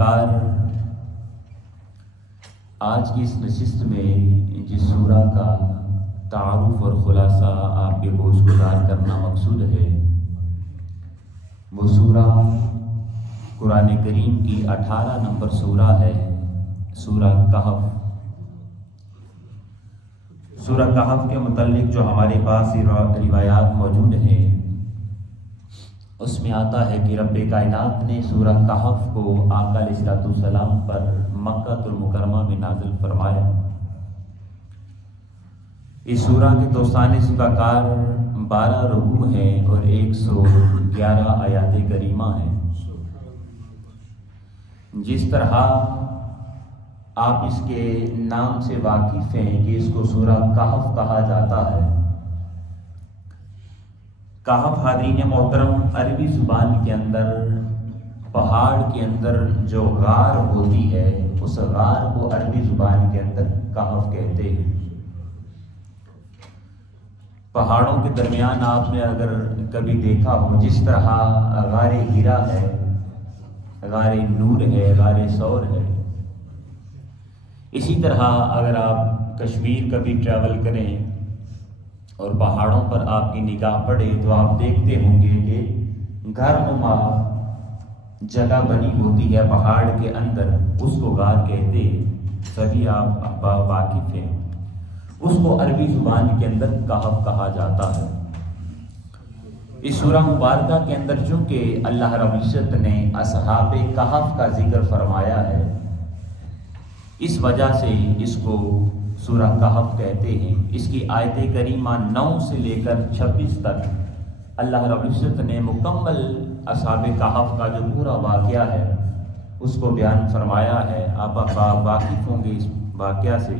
کار، آج کی اس نشست میں جس سورہ کا تعارف اور خلاصہ آپ کے گوش گزار کرنا مقصود ہے، وہ سورہ قرآن کریم کی 18 نمبر سورہ ہے، سورہ کہف۔ سورہ کہف کے متعلق جو ہمارے پاس روایات موجود ہیں، اس میں آتا ہے کہ رب کائنات نے سورہ کہف کو آقا علیہ السلام پر مکہ المکرمہ میں نازل فرمایا۔ اس سورہ کے دوستان سورہ کار 12 رکوع ہیں اور 111 آیات کریمہ ہیں۔ جس طرح آپ اس کے نام سے واقف ہیں کہ اس کو سورہ کہف کہا جاتا ہے۔ کہف حاضرین محترم عربی زبان کے اندر پہاڑ کے اندر جو غار ہوتی ہے، اس غار کو عربی زبان کے اندر کہف کہتے ہیں۔ پہاڑوں کے درمیان آپ نے اگر کبھی دیکھا ہو، جس طرح غار ہیرا ہے، غار نور ہے، غار ثور ہے، اسی طرح اگر آپ کشمیر کبھی ٹریول کریں اور پہاڑوں پر آپ کی نگاہ پڑے تو آپ دیکھتے ہوں گے کہ گھر نما جگہ بنی ہوتی ہے پہاڑ کے اندر، اس کو غار کہتے ہیں، سبھی آپ واقف ہیں۔ اس کو عربی زبان کے اندر کہف کہا جاتا ہے۔ اس سورہ مبارکہ کے اندر چونکہ اللہ رب العزت نے اصحاب کہف کا ذکر فرمایا ہے، اس وجہ سے اس کو سورہ کہف کہتے ہیں۔ اس کی آیت کریمہ 9 سے لے کر 26 تک اللہ رب العزت نے مکمل اصحاب کہف کا جو پورا واقعہ ہے اس کو بیان فرمایا ہے۔ آپ واقف ہوں گے اس واقعہ سے،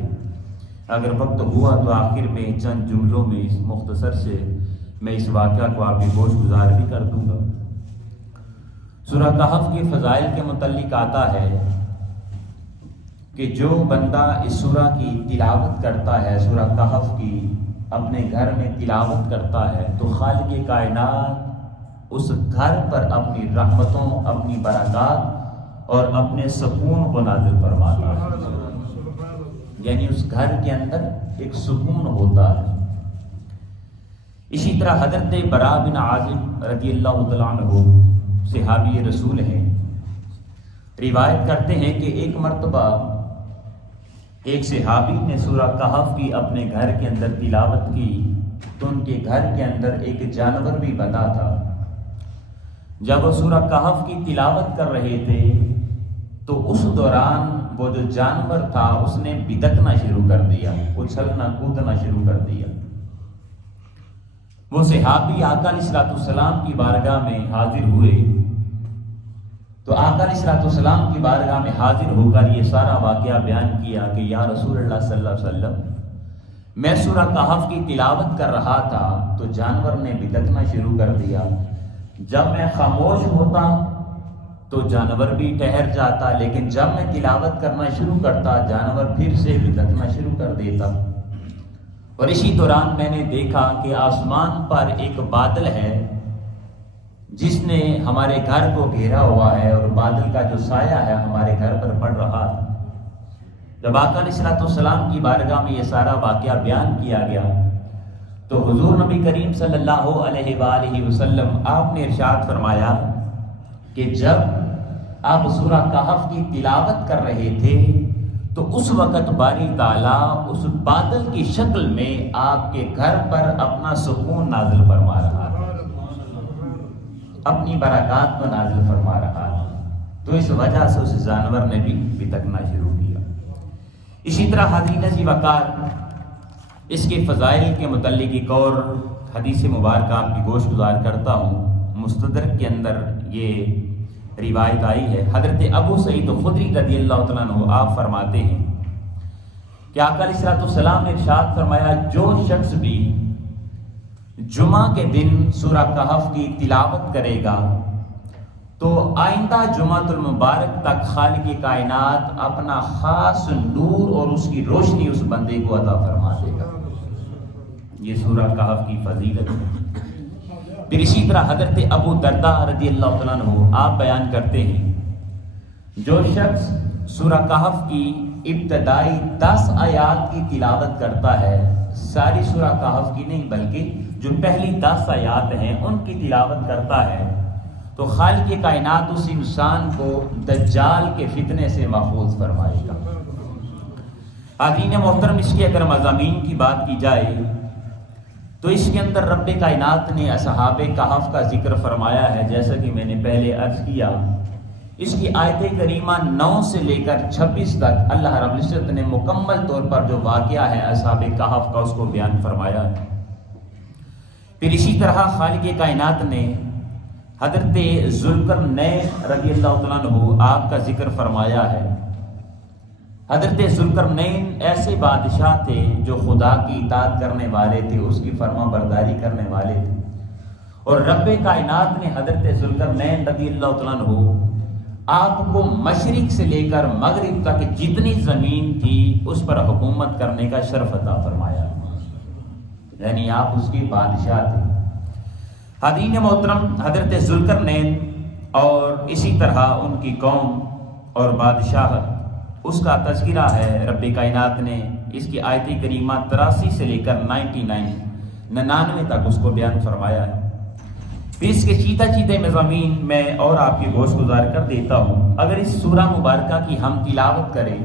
اگر وقت ہوا تو آخر میں چند جملوں میں اس مختصر سے میں اس واقعہ کو آپ کے گوش گزار بھی کر دوں گا۔ سورہ کہف کے فضائل کے متعلق آتا ہے کہ جو بندہ اس سورہ کی تلاوت کرتا ہے، سورہ کہف کی اپنے گھر میں تلاوت کرتا ہے، تو خالق کائنات اس گھر پر اپنی رحمتوں، اپنی برکات اور اپنے سکون کو نازل فرماتا ہے۔ یعنی اس گھر کے اندر ایک سکون ہوتا ہے۔ اسی طرح حضرت براء بن عازب رضی اللہ تعالیٰ عنہ صحابی رسول ہیں، روایت کرتے ہیں کہ ایک مرتبہ ایک صحابی نے سورہ کہف کی اپنے گھر کے اندر تلاوت کی تو ان کے گھر کے اندر ایک جانور بھی بندھا تھا۔ جب وہ سورہ کہف کی تلاوت کر رہے تھے تو اس دوران وہ جو جانور تھا اس نے بدکنا شروع کر دیا، اچھلنا کودنا شروع کر دیا۔ وہ صحابی آقا علیہ السلام کی بارگاہ میں حاضر ہوئے تو آقا علیہ السلام کی بارگاہ میں حاضر ہو کر یہ سارا واقعہ بیان کیا کہ یا رسول اللہ صلی اللہ علیہ وسلم، میں سورہ کہف کی تلاوت کر رہا تھا تو جانور نے بدکنا شروع کر دیا، جب میں خاموش ہوتا تو جانور بھی ٹھہر جاتا، لیکن جب میں تلاوت کرنا شروع کرتا جانور پھر سے بدکنا شروع کر دیتا۔ اور اسی دوران میں نے دیکھا کہ آسمان پر ایک بادل ہے جس نے ہمارے گھر کو گھیرا ہوا ہے، اور بادل کا جو سایہ ہے ہمارے گھر پر پڑ رہا تھا۔ جب آقا علیہ السلام کی بارگاہ میں یہ سارا واقعہ بیان کیا گیا تو حضور نبی کریم صلی اللہ علیہ وآلہ وسلم آپ نے ارشاد فرمایا کہ جب آپ سورہ کہف کی تلاوت کر رہے تھے تو اس وقت باری تعالیٰ اس بادل کی شکل میں آپ کے گھر پر اپنا سکون نازل فرما رہا تھا، اپنی برکات کو نازل فرما رہا تھا، تو اس وجہ سے اس جانور نے بھی بدکنا شروع کیا۔ اسی طرح حاضرین عزیز وقار، اس کے فضائل کے متعلق ایک اور حدیث مبارکہ آپ کی گوش گزار کرتا ہوں۔ مستدرک کے اندر یہ روایت آئی ہے، حضرت ابو سعید خدری رضی اللہ تعالیٰ عنہ آپ فرماتے ہیں کہ آقا علیہ السلام نے ارشاد فرمایا، جو شخص بھی جمعہ کے دن سورہ کہف کی تلاوت کرے گا تو آئندہ جمعۃ المبارک تک خالق کائنات اپنا خاص نور اور اس کی روشنی اس بندے کو عطا فرما دے گا۔ یہ سورہ کہف کی فضیلت ہے۔ پھر اسی طرح حضرت ابو درداء رضی اللہ تعالیٰ عنہ آپ بیان کرتے ہیں جو شخص سورہ کہف کی ابتدائی 10 آیات کی تلاوت کرتا ہے، ساری سورہ کہف کی نہیں بلکہ جو پہلی 10 آیات ہیں ان کی تلاوت کرتا ہے، تو خالق کائنات اس انسان کو دجال کے فتنے سے محفوظ فرمائے گا۔ حاضرین محترم، اس کے اگر مضامین کی بات کی جائے تو اس کے اندر رب کائنات نے اصحاب کہف کا ذکر فرمایا ہے، جیسا کہ میں نے پہلے عرض کیا۔ اس کی آیت کریمہ 9 سے لے کر 26 تک اللہ رب العزت نے مکمل طور پر جو واقعہ ہے اصحاب کہف کا اس کو بیان فرمایا ہے۔ پھر اسی طرح خالق کائنات نے حضرت ذوالقرنین رضی اللہ تعالیٰ عنہ آپ کا ذکر فرمایا ہے۔ حضرت ذوالقرنین ایسے بادشاہ تھے جو خدا کی اطاعت کرنے والے تھے، اس کی فرما برداری کرنے والے تھے، اور رب کائنات نے حضرت ذوالقرنین رضی اللہ تعالیٰ عنہ آپ کو مشرق سے لے کر مغرب تک جتنی زمین تھی اس پر حکومت کرنے کا شرف عطا فرمایا، یعنی آپ اس کے بادشاہ تھے۔ حاضرین محترم، حضرت ذوالقرنین اور اسی طرح ان کی قوم اور بادشاہ، اس کا تذکرہ ہے رب کائنات نے اس کی آیت کریمہ 83 سے لے کر 99 تک اس کو بیان فرمایا ہے۔ پھر اس کے چیدہ مضامین میں اور آپ کی گوش گزار کر دیتا ہوں۔ اگر اس سورہ مبارکہ کی ہم تلاوت کریں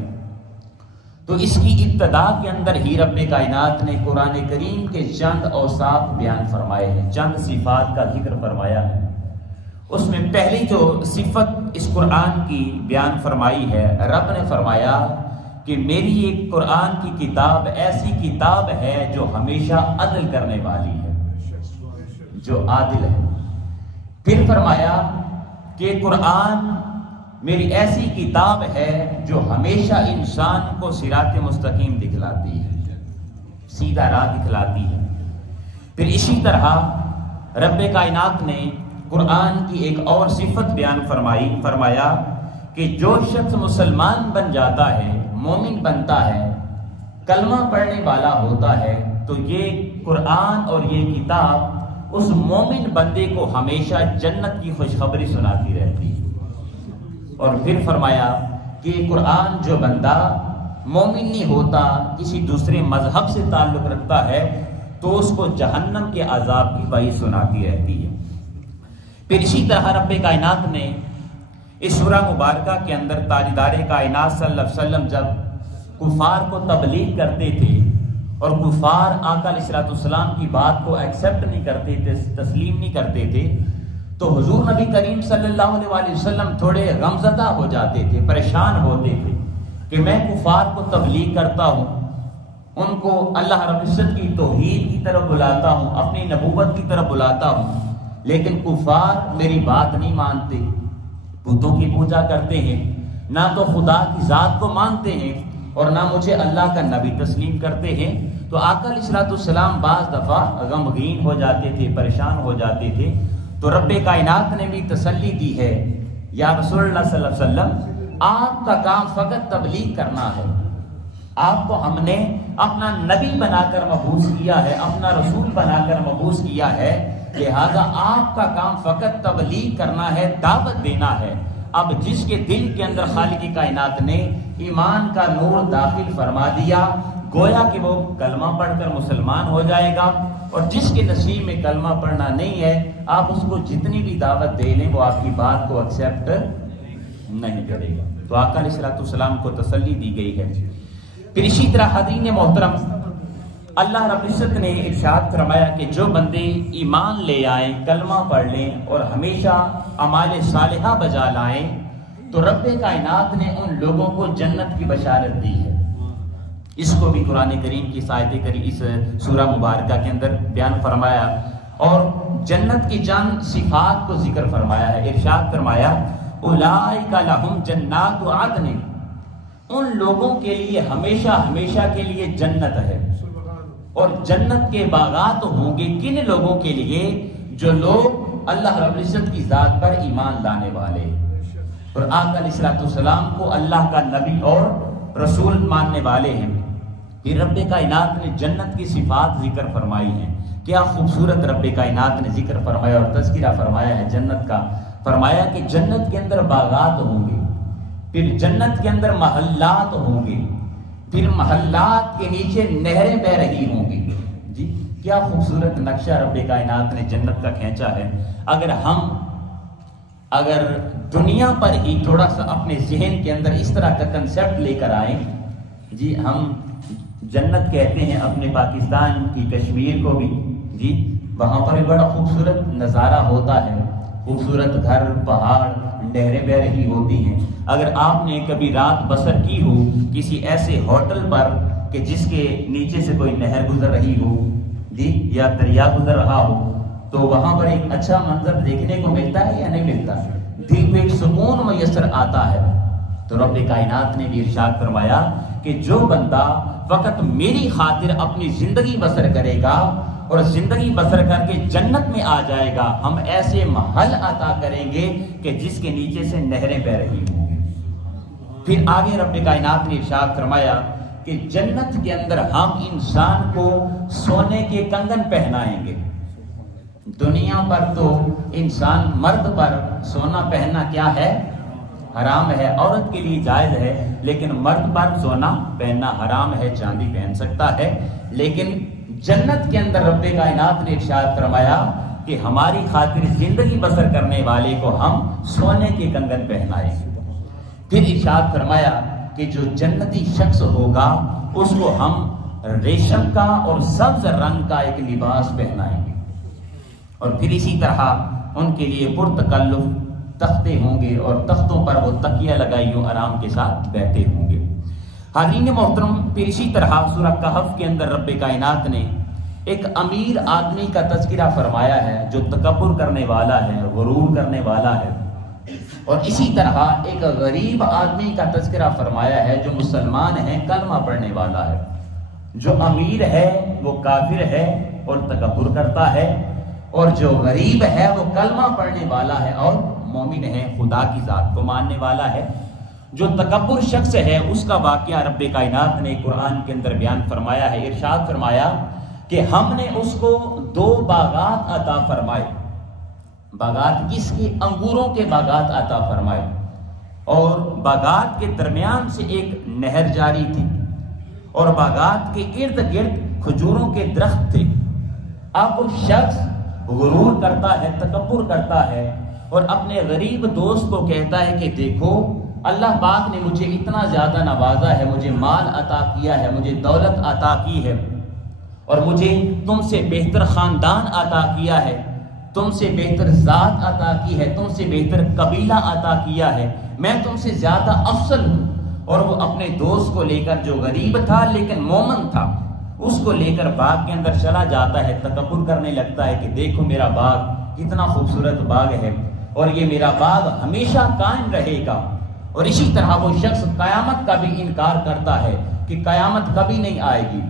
تو اس کی ابتدا کے اندر ہی رب کائنات نے قرآن کریم کے چند اوصاف بیان فرمائے ہیں، چند صفات کا ذکر فرمایا ہے۔ اس میں پہلی جو صفت اس قرآن کی بیان فرمائی ہے، رب نے فرمایا کہ میری ایک قرآن کی کتاب ایسی کتاب ہے جو ہمیشہ عدل کرنے والی ہے، جو عادل ہے۔ پھر فرمایا کہ قرآن میری ایسی کتاب ہے جو ہمیشہ انسان کو صراط مستقیم دکھلاتی ہے، سیدھا راہ دکھلاتی ہے۔ پھر اسی طرح رب کائنات نے قرآن کی ایک اور صفت بیان فرمایا کہ جو شخص مسلمان بن جاتا ہے، مومن بنتا ہے، کلمہ پڑھنے والا ہوتا ہے، تو یہ قرآن اور یہ کتاب اس مومن بندے کو ہمیشہ جنت کی خوشخبری سناتی رہتی ہے۔ اور پھر فرمایا کہ قرآن جو بندہ مومن نہیں ہوتا، کسی دوسرے مذہب سے تعلق رکھتا ہے، تو اس کو جہنم کے عذاب کی وحی سناتی رہتی ہے۔ پھر اسی طرح رب کائنات نے اس سورہ مبارکہ کے اندر تاجدار کائنات صلی اللہ علیہ وسلم جب کفار کو تبلیغ کرتے تھے اور کفار آقا علیہ السلام کی بات کو ایکسپٹ نہیں کرتے تھے، تسلیم نہیں کرتے تھے، تو حضور نبی کریم صلی اللہ علیہ وسلم تھوڑے غمزدہ ہو جاتے تھے، پریشان ہوتے تھے کہ میں کفار کو تبلیغ کرتا ہوں، ان کو اللہ رب العزت کی توحید کی طرف بلاتا ہوں، اپنی نبوت کی طرف بلاتا ہوں، لیکن کفار میری بات نہیں مانتے، بتوں کی پوجا کرتے ہیں، نہ تو خدا کی ذات کو مانتے ہیں اور نہ مجھے اللہ کا نبی تسلیم کرتے ہیں۔ تو آقا علیہ السلام بعض دفعہ غمگین ہو جاتے تھے، پریشان ہو جاتے تھے، تو رب کائنات نے بھی تسلی دی ہے، یا رسول اللہ صلی اللہ علیہ وسلم آپ کا کام فقط تبلیغ کرنا ہے، آپ کو ہم نے اپنا نبی بنا کر مبعوث کیا ہے، اپنا رسول بنا کر مبعوث کیا ہے، لہذا آپ کا کام فقط تبلیغ کرنا ہے، دعوت دینا ہے۔ اب جس کے دل کے اندر خالق کائنات نے ایمان کا نور داخل فرما دیا، گویا کہ وہ کلمہ پڑھ کر مسلمان ہو جائے گا، اور جس کے نصیب میں کلمہ پڑھنا نہیں ہے، آپ اس کو جتنی بھی دعوت دے لیں وہ آپ کی بات کو ایکسیپٹ نہیں کرے گا۔ تو آقا علیہ السلام کو تسلی دی گئی ہے۔ پھر اسی طرح حاضرین محترم، اللہ رب العزت نے ارشاد فرمایا کہ جو بندے ایمان لے آئیں، کلمہ پڑھ لیں اور ہمیشہ اعمال صالحہ بجا لائیں، تو رب کائنات نے ان لوگوں کو جنت کی بشارت دی ہے۔ اس کو بھی قرآن کریم کی اس سورہ مبارکہ کے اندر بیان فرمایا اور جنت کی چند صفات کو ذکر فرمایا ہے۔ ارشاد فرمایا اولئک لہم جنات عدن، ان لوگوں کے لیے ہمیشہ ہمیشہ کے لیے جنت ہے، اور جنت کے باغات ہوں گے کن لوگوں کے لیے؟ جو لوگ اللہ رب العزت کی ذات پر ایمان لانے والے اور آقا علیہ السلام کو اللہ کا نبی اور رسول ماننے والے ہیں۔ پھر رب کائنات نے جنت کی صفات ذکر فرمائی ہیں۔ کیا خوبصورت رب کائنات نے ذکر فرمایا اور تذکرہ فرمایا ہے جنت کا۔ فرمایا کہ جنت کے اندر باغات ہوں گے، پھر جنت کے اندر محلات ہوں گے، پھر محلات کے نیچے نہریں بہ رہی ہوں گی۔ جی کیا خوبصورت نقشہ رب کائنات نے جنت کا کھینچا ہے۔ اگر دنیا پر ہی تھوڑا سا اپنے ذہن کے اندر اس طرح کا کنسیپٹ لے کر آئیں، جی ہم جنت کہتے ہیں اپنے پاکستان کی کشمیر کو بھی، جی وہاں پر بھی بڑا خوبصورت نظارہ ہوتا ہے، خوبصورت گھر، پہاڑ، نہریں بہ رہی ہوتی ہیں۔ اگر آپ نے کبھی رات بسر کی ہو کسی ایسے ہوٹل پر کہ جس کے نیچے سے کوئی نہر گزر رہی ہو، جی یا دریا گزر رہا ہو، تو وہاں پر ایک اچھا منظر دیکھنے کو ملتا ہے یا نہیں ملتا؟ دل کو ایک سکون میسر آتا ہے۔ تو رب کائنات نے بھی ارشاد فرمایا کہ جو بندہ فقط میری خاطر اپنی زندگی بسر کرے گا اور زندگی بسر کر کے جنت میں آ جائے گا، ہم ایسے محل عطا کریں گے کہ جس کے نیچے سے نہریں بہ رہی ہوں گی۔ پھر آگے رب کائنات نے ارشاد فرمایا کہ جنت کے اندر ہم انسان کو سونے کے کنگن پہنائیں گے۔ دنیا پر تو انسان مرد پر سونا پہننا کیا ہے؟ حرام ہے، عورت کے لیے جائز ہے، لیکن مرد پر سونا پہننا حرام ہے، چاندی پہن سکتا ہے۔ لیکن جنت کے اندر رب کائنات نے ارشاد فرمایا کہ ہماری خاطر زندگی بسر کرنے والے کو ہم سونے کے کنگن پہنائیں گے۔ پھر ارشاد فرمایا کہ جو جنتی شخص ہوگا اس کو ہم ریشم کا اور سبز رنگ کا ایک لباس پہنائیں گے، اور پھر اسی طرح ان کے لیے پرتکلف تختے ہوں گے اور تختوں پر وہ تکیہ لگائی ہوں آرام کے ساتھ بیٹھے ہوں گے۔ حاضرین محترم، پھر اسی طرح سورہ کہف کے اندر رب کائنات نے ایک امیر آدمی کا تذکرہ فرمایا ہے جو تکبر کرنے والا ہے، غرور کرنے والا ہے، اور اسی طرح ایک غریب آدمی کا تذکرہ فرمایا ہے جو مسلمان ہے، کلمہ پڑھنے والا ہے۔ جو امیر ہے وہ کافر ہے اور تکبر کرتا ہے، اور جو غریب ہے وہ کلمہ پڑھنے والا ہے اور مومن ہے، خدا کی ذات کو ماننے والا ہے۔ جو تکبر شخص ہے اس کا واقعہ رب کائنات نے قرآن کے اندر بیان فرمایا ہے۔ ارشاد فرمایا کہ ہم نے اس کو 2 باغات عطا فرمائے۔ باغات کس کے؟ انگوروں کے باغات عطا فرمائے، اور باغات کے درمیان سے ایک نہر جاری تھی، اور باغات کے ارد گرد کھجوروں کے درخت تھے۔ اب وہ شخص غرور کرتا ہے، تکبر کرتا ہے، اور اپنے غریب دوست کو کہتا ہے کہ دیکھو اللہ پاک نے مجھے اتنا زیادہ نوازا ہے، مجھے مال عطا کیا ہے، مجھے دولت عطا کی ہے، اور مجھے تم سے بہتر خاندان عطا کیا ہے، تم سے بہتر ذات عطا کی ہے، تم سے بہتر قبیلہ عطا کیا ہے، میں تم سے زیادہ افضل ہوں۔ اور وہ اپنے دوست کو لے کر، جو غریب تھا لیکن مومن تھا، اس کو لے کر باغ کے اندر چلا جاتا ہے، تکبر کرنے لگتا ہے کہ دیکھو میرا باغ کتنا خوبصورت باغ ہے، اور یہ میرا باغ ہمیشہ قائم رہے گا۔ اور اسی طرح وہ شخص قیامت کا بھی انکار کرتا ہے کہ قیامت کبھی نہیں آئے گی۔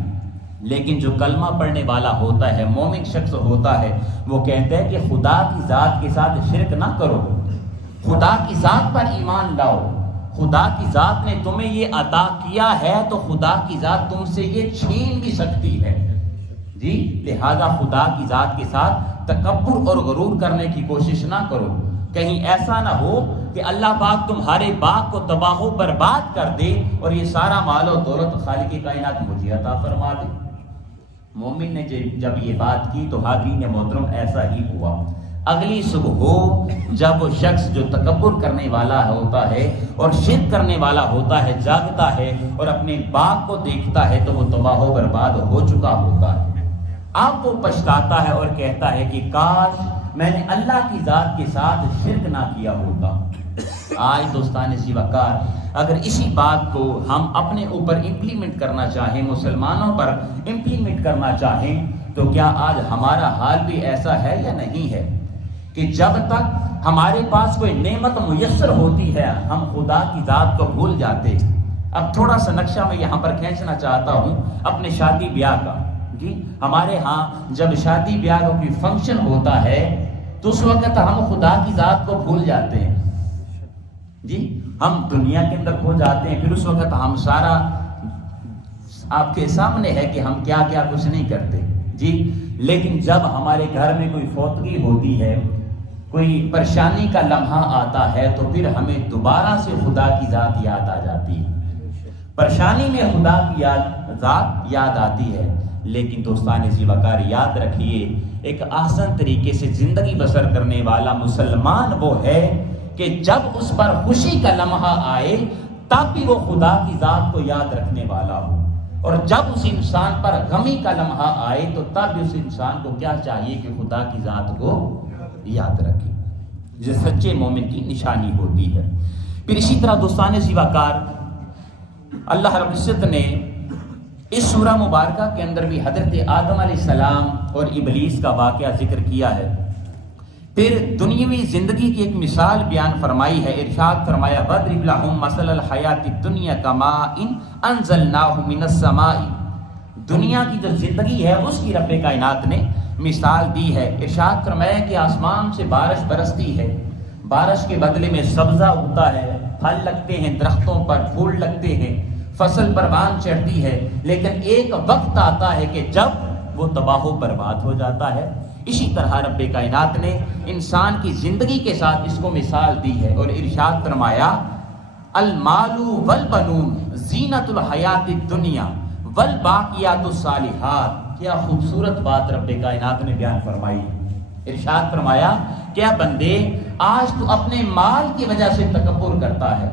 لیکن جو کلمہ پڑھنے والا ہوتا ہے، مومن شخص ہوتا ہے، وہ کہتا ہے کہ خدا کی ذات کے ساتھ شرک نہ کرو، خدا کی ذات پر ایمان لاؤ، خدا کی ذات نے تمہیں یہ عطا کیا ہے تو خدا کی ذات تم سے یہ چھین بھی سکتی ہے، جی لہذا خدا کی ذات کے ساتھ تکبر اور غرور کرنے کی کوشش نہ کرو، کہیں ایسا نہ ہو کہ اللہ پاک تمہارے باغ کو تباہ و برباد کر دے اور یہ سارا مال و دولت خالق کائنات مجھے عطا فرما دے۔ مومن نے جب یہ بات کی تو حاضرین محترم ایسا ہی ہوا۔ اگلی صبح ہو جب وہ شخص جو تکبر کرنے والا ہوتا ہے اور شرک کرنے والا ہوتا ہے جاگتا ہے اور اپنے باغ کو دیکھتا ہے تو وہ تباہ و برباد ہو چکا ہوتا ہے۔ اب وہ پچھتاتا ہے اور کہتا ہے کہ کاش میں نے اللہ کی ذات کے ساتھ شرک نہ کیا ہوتا۔ آج دوستان وقار، اگر اسی بات کو ہم اپنے اوپر امپلیمنٹ کرنا چاہیں، مسلمانوں پر امپلیمنٹ کرنا چاہیں، تو کیا آج ہمارا حال بھی ایسا ہے یا نہیں ہے کہ جب تک ہمارے پاس کوئی نعمت میسر ہوتی ہے ہم خدا کی ذات کو بھول جاتے۔ اب تھوڑا سا نقشہ میں یہاں پر کھینچنا چاہتا ہوں اپنے شادی بیاہ کا۔ جی ہمارے ہاں جب شادی بیاہ کا کوئی فنکشن ہوتا ہے تو اس وقت ہم خدا کی ذات کو بھول جاتے ہیں، جی ہم دنیا کے اندر کھو جاتے ہیں، پھر اس وقت ہم سارا آپ کے سامنے ہے کہ ہم کیا کیا کچھ نہیں کرتے، جی لیکن جب ہمارے گھر میں کوئی فوتگی ہوتی ہے کوئی پریشانی کا لمحہ آتا ہے تو پھر ہمیں دوبارہ سے خدا کی ذات یاد آ جاتی ہے، پریشانی میں خدا کی ذات یاد آتی ہے۔ لیکن دوستان عزیز وقار یاد رکھیے، ایک آسان طریقے سے زندگی بسر کرنے والا مسلمان وہ ہے کہ جب اس پر خوشی کا لمحہ آئے تب بھی وہ خدا کی ذات کو یاد رکھنے والا ہو، اور جب اس انسان پر غمی کا لمحہ آئے تو تب بھی اس انسان کو کیا چاہیے کہ خدا کی ذات کو یاد رکھے، جو سچے مومن کی نشانی ہوتی ہے۔ پھر اسی طرح دوستان زیواکار اللہ رب العزت نے اس سورہ مبارکہ کے اندر بھی حضرت آدم علیہ السلام اور ابلیس کا واقعہ ذکر کیا ہے، پھر دنیاوی زندگی کی ایک مثال بیان فرمائی ہے، ارشاد فرمایا وَاضْرِبْ لَهُم مَثَلَ الْحَيَاةِ الدُّنْيَا كَمَاءٍ أَنزَلْنَاهُ مِنَ السَّمَاءِ، دنیا کی جو زندگی ہے اس کی رب کائنات نے مثال دی ہے۔ ارشاد فرمایا کہ آسمان سے بارش برستی ہے، بارش کے بدلے میں سبزہ اگتا ہے، پھل لگتے ہیں درختوں پر، پھول لگتے ہیں، فصل پروان چڑھتی ہے، لیکن ایک وقت آتا ہے کہ جب وہ تباہ و برباد ہو جاتا ہے۔ اسی طرح رب کائنات نے انسان کی زندگی کے ساتھ اس کو مثال دی ہے اور ارشاد فرمایا المال والبنون زینت الحیات الدنیا والباقیات الصالحات، کیا خوبصورت بات رب کائنات نے بیان فرمائی۔ ارشاد فرمایا کیا بندے آج تو اپنے مال کی وجہ سے تکبر کرتا ہے،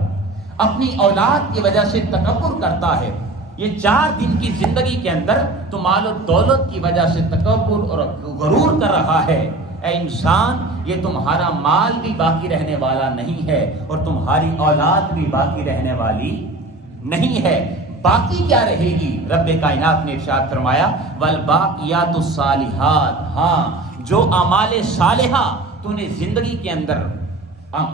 اپنی اولاد کی وجہ سے تکبر کرتا ہے، یہ 4 دن کی زندگی کے اندر تو مال و دولت کی وجہ سے تکبر اور غرور کر رہا ہے۔ اے انسان، یہ تمہارا مال بھی باقی رہنے والا نہیں ہے اور تمہاری اولاد بھی باقی رہنے والی نہیں ہے، باقی کیا رہے گی؟ رب کائنات نے ارشاد فرمایا والباقیات الصالحات، ہاں جو اعمال صالحہ تو نے زندگی کے اندر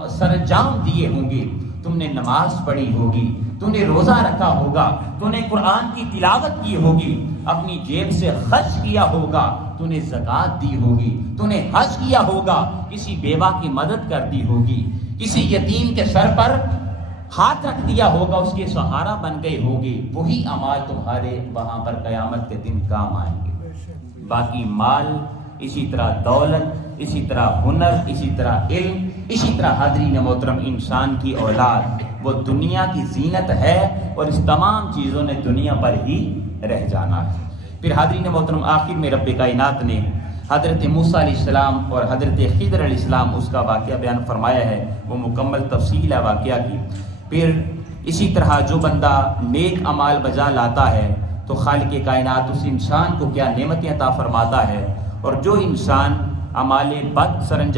سرانجام دیے ہوں گے، تم نے نماز پڑھی ہوگی، تو نے روزہ رکھا ہوگا، تو نے قرآن کی تلاوت کی ہوگی، اپنی جیب سے خرچ کیا ہوگا، تو نے زکوٰۃ دی ہوگی، تو نے حج کیا ہوگا، کسی بیوہ کی مدد کر دی ہوگی، کسی یتیم کے سر پر ہاتھ رکھ دیا ہوگا، اس کے سہارا بن گئے ہوگی، وہی اعمال تمہارے وہاں پر قیامت کے دن کام آئیں گے۔ باقی مال، اسی طرح دولت، اسی طرح ہنر، اسی طرح علم، اسی طرح حاضرین محترم انسان کی اولاد وہ دنیا کی زینت ہے اور اس تمام چیزوں نے دنیا پر ہی رہ جانا ہے۔ پھر حاضرین محترم آخر میں رب کائنات نے حضرت موسیٰ علیہ السلام اور حضرت خضر علیہ السلام اس کا واقعہ بیان فرمایا ہے، وہ مکمل تفصیل ہے واقعہ کی۔ پھر اسی طرح جو بندہ نیک اعمال بجا لاتا ہے تو خالق کائنات اس انسان کو کیا نعمتیں عطا فرماتا ہے، اور جو انسان اعمال بد سرانجام